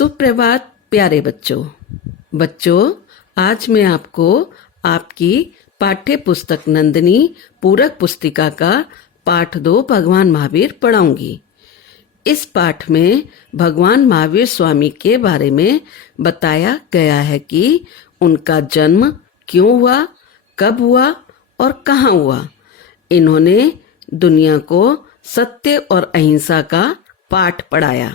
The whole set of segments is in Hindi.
सुप्रभात प्यारे बच्चों, आज मैं आपको आपकी पाठ्य पुस्तक नंदिनी पूरक पुस्तिका का पाठ 2 भगवान महावीर पढ़ाऊंगी। इस पाठ में भगवान महावीर स्वामी के बारे में बताया गया है कि उनका जन्म क्यों हुआ, कब हुआ और कहाँ हुआ। इन्होंने दुनिया को सत्य और अहिंसा का पाठ पढ़ाया।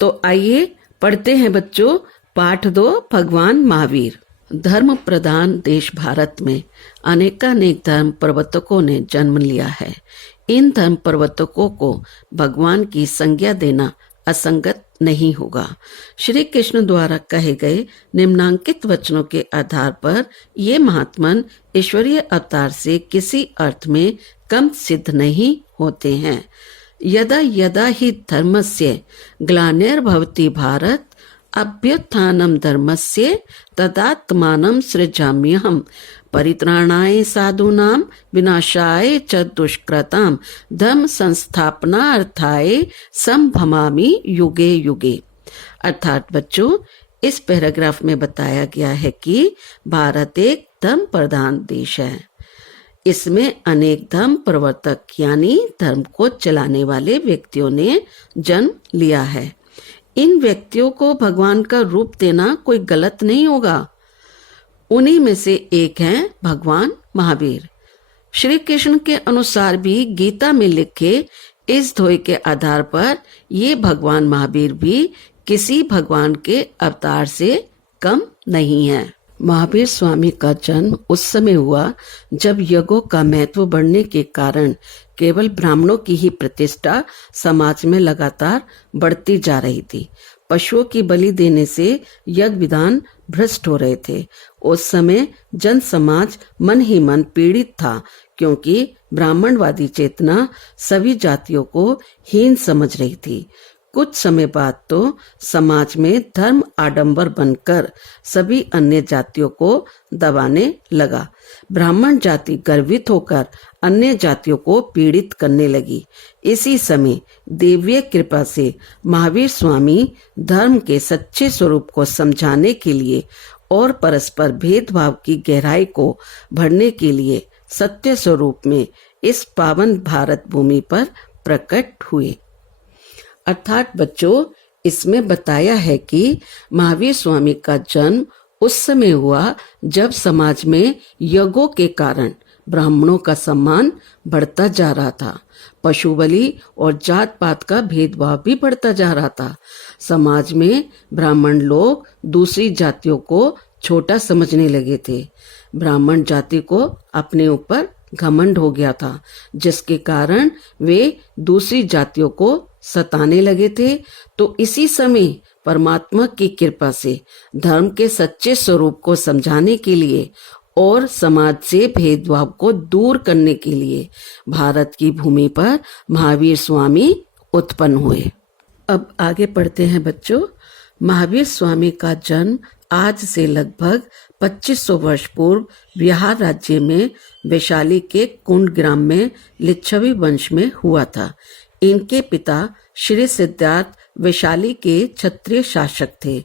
तो आइए पढ़ते हैं बच्चों पाठ 2 भगवान महावीर। धर्म प्रधान देश भारत में अनेकानेक धर्म प्रवर्तकों ने जन्म लिया है। इन धर्म प्रवर्तकों को भगवान की संज्ञा देना असंगत नहीं होगा। श्री कृष्ण द्वारा कहे गए निम्नांकित वचनों के आधार पर ये महात्मन ईश्वरीय अवतार से किसी अर्थ में कम सिद्ध नहीं होते हैं। यदा यदा हि धर्मस्य ग्लानिर्भवति भारत अभ्युत्थानं धर्मस्य तदात्मानं सृजाम्यहम् परित्राणाय साधूनां विनाशाय च दुष्कृतां धर्म संस्थापनार्थाय संभवामि युगे युगे। अर्थात बच्चों, इस पैराग्राफ में बताया गया है कि भारत एक धर्म प्रधान देश है। इसमें अनेक धर्म प्रवर्तक यानी धर्म को चलाने वाले व्यक्तियों ने जन्म लिया है। इन व्यक्तियों को भगवान का रूप देना कोई गलत नहीं होगा। उन्हीं में से एक हैं भगवान महावीर। श्री कृष्ण के अनुसार भी गीता में लिखे इस धोए के आधार पर ये भगवान महावीर भी किसी भगवान के अवतार से कम नहीं है। महावीर स्वामी का जन्म उस समय हुआ जब यज्ञों का महत्व बढ़ने के कारण केवल ब्राह्मणों की ही प्रतिष्ठा समाज में लगातार बढ़ती जा रही थी। पशुओं की बलि देने से यज्ञ विधान भ्रष्ट हो रहे थे। उस समय जन समाज मन ही मन पीड़ित था, क्योंकि ब्राह्मणवादी चेतना सभी जातियों को हीन समझ रही थी। कुछ समय बाद तो समाज में धर्म आडंबर बनकर सभी अन्य जातियों को दबाने लगा। ब्राह्मण जाति गर्वित होकर अन्य जातियों को पीड़ित करने लगी। इसी समय देवीय कृपा से महावीर स्वामी धर्म के सच्चे स्वरूप को समझाने के लिए और परस्पर भेदभाव की गहराई को भरने के लिए सत्य स्वरूप में इस पावन भारत भूमि पर प्रकट हुए। अर्थात बच्चों, इसमें बताया है कि महावीर स्वामी का जन्म उस समय हुआ जब समाज में यज्ञों के कारण ब्राह्मणों का सम्मान बढ़ता जा रहा था। पशु बलि और जात पात का भेदभाव भी बढ़ता जा रहा था। समाज में ब्राह्मण लोग दूसरी जातियों को छोटा समझने लगे थे। ब्राह्मण जाति को अपने ऊपर घमंड हो गया था, जिसके कारण वे दूसरी जातियों को सताने लगे थे। तो इसी समय परमात्मा की कृपा से धर्म के सच्चे स्वरूप को समझाने के लिए और समाज से भेदभाव को दूर करने के लिए भारत की भूमि पर महावीर स्वामी उत्पन्न हुए। अब आगे पढ़ते हैं बच्चों। महावीर स्वामी का जन्म आज से लगभग 2500 वर्ष पूर्व बिहार राज्य में वैशाली के कुंड ग्राम में लिच्छवी वंश में हुआ था। इनके पिता श्री सिद्धार्थ वैशाली के क्षत्रिय शासक थे।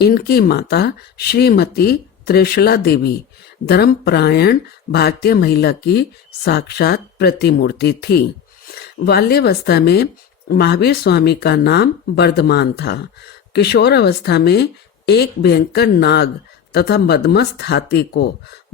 इनकी माता श्रीमती त्रिशला देवी धर्मपरायण भारतीय महिला की साक्षात प्रतिमूर्ति थी। बाल्यावस्था में महावीर स्वामी का नाम वर्धमान था। किशोर अवस्था में एक भयंकर नाग तथा मदमस्त हाथी को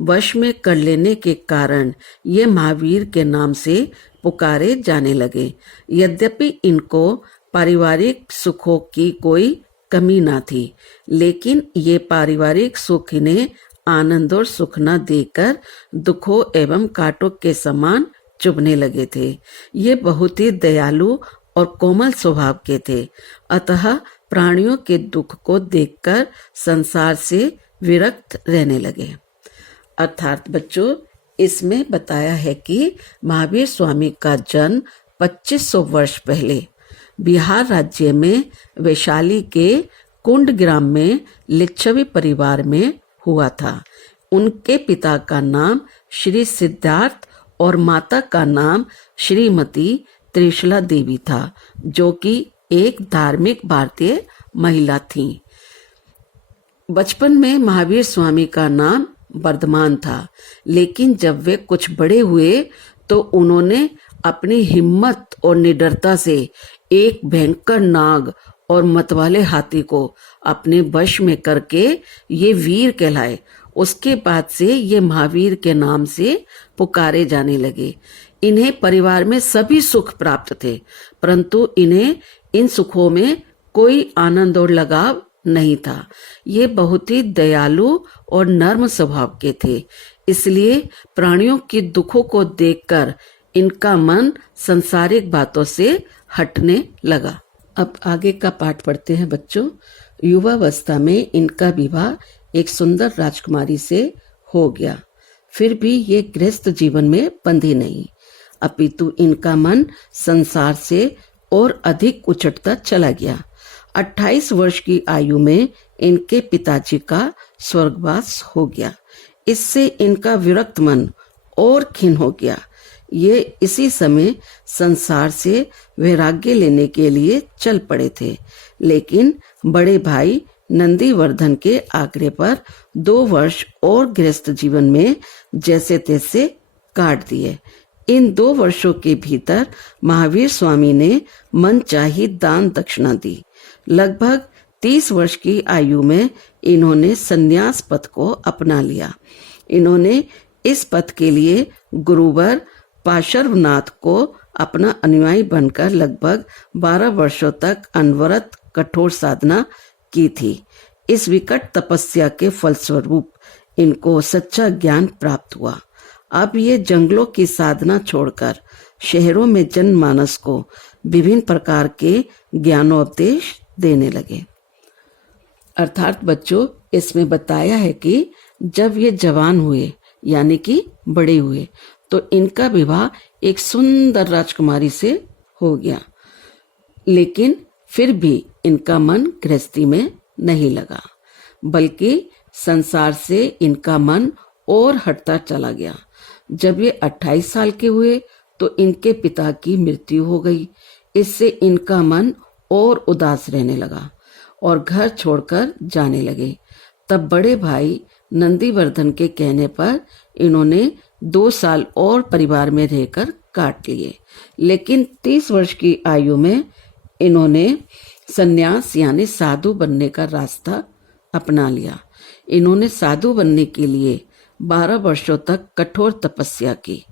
वश में कर लेने के कारण ये महावीर के नाम से पुकारे जाने लगे। यद्यपि इनको पारिवारिक सुखों की कोई कमी न थी, लेकिन ये पारिवारिक सुख इन्हें आनंद और सुख न देकर दुखों एवं कांटों के समान चुभने लगे थे। ये बहुत ही दयालु और कोमल स्वभाव के थे, अतः प्राणियों के दुख को देखकर संसार से विरक्त रहने लगे। अर्थात बच्चों, इसमें बताया है कि महावीर स्वामी का जन्म 2500 वर्ष पहले बिहार राज्य में वैशाली के कुंड ग्राम में लिच्छवी परिवार में हुआ था। उनके पिता का नाम श्री सिद्धार्थ और माता का नाम श्रीमती त्रिशला देवी था, जो कि एक धार्मिक भारतीय महिला थीं। बचपन में महावीर स्वामी का नाम वर्धमान था, लेकिन जब वे कुछ बड़े हुए तो उन्होंने अपनी हिम्मत और निडरता से एक भयंकर नाग और मतवाले हाथी को अपने वश में करके ये वीर कहलाए। उसके बाद से ये महावीर के नाम से पुकारे जाने लगे। इन्हें परिवार में सभी सुख प्राप्त थे, परंतु इन्हें इन सुखों में कोई आनंद और लगाव नहीं था। ये बहुत ही दयालु और नर्म स्वभाव के थे, इसलिए प्राणियों के दुखों को देखकर इनका मन संसारिक बातों से हटने लगा। अब आगे का पाठ पढ़ते हैं बच्चों। युवावस्था में इनका विवाह एक सुंदर राजकुमारी से हो गया। फिर भी ये गृहस्थ जीवन में बंधी नहीं, अपितु इनका मन संसार से और अधिक उचटता चला गया। 28 वर्ष की आयु में इनके पिताजी का स्वर्गवास हो गया। इससे इनका विरक्त मन और खिन्न हो गया। ये इसी समय संसार से वैराग्य लेने के लिए चल पड़े थे, लेकिन बड़े भाई नंदीवर्धन के आग्रह पर 2 वर्ष और गृहस्थ जीवन में जैसे तैसे काट दिए। इन 2 वर्षों के भीतर महावीर स्वामी ने मनचाही दान दक्षिणा दी। लगभग 30 वर्ष की आयु में इन्होंने संन्यास पथ को अपना लिया। इन्होंने इस पथ के लिए गुरुवर पार्श्वनाथ को अपना अनुयायी बनकर लगभग 12 वर्षों तक अनवरत कठोर साधना की थी। इस विकट तपस्या के फलस्वरूप इनको सच्चा ज्ञान प्राप्त हुआ। अब ये जंगलों की साधना छोड़कर शहरों में जनमानस को विभिन्न प्रकार के ज्ञानोपदेश देने लगे। अर्थात बच्चों, इसमें बताया है कि जब ये जवान हुए यानी कि बड़े हुए तो इनका विवाह एक सुंदर राजकुमारी से हो गया, लेकिन फिर भी इनका मन गृहस्थी में नहीं लगा, बल्कि संसार से इनका मन और हटता चला गया। जब ये 28 साल के हुए तो इनके पिता की मृत्यु हो गई। इससे इनका मन और उदास रहने लगा और घर छोड़कर जाने लगे। तब बड़े भाई नंदीवर्धन के कहने पर इन्होंने 2 साल और परिवार में रहकर काट लिए, लेकिन 30 वर्ष की आयु में इन्होंने संन्यास यानी साधु बनने का रास्ता अपना लिया। इन्होंने साधु बनने के लिए 12 वर्षों तक कठोर तपस्या की।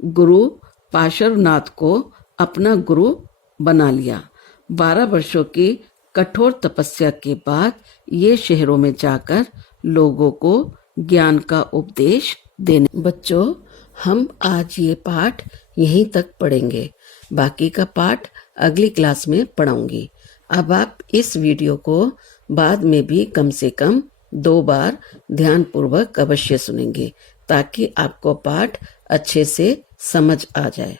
गुरु पार्श्वनाथ को अपना गुरु बना लिया। 12 वर्षों की कठोर तपस्या के बाद ये शहरों में जाकर लोगों को ज्ञान का उपदेश देने। बच्चों, हम आज ये पाठ यहीं तक पढ़ेंगे, बाकी का पाठ अगली क्लास में पढ़ाऊंगी। अब आप इस वीडियो को बाद में भी कम से कम 2 बार ध्यानपूर्वक अवश्य सुनेंगे, ताकि आपको पाठ अच्छे से समझ आ जाए।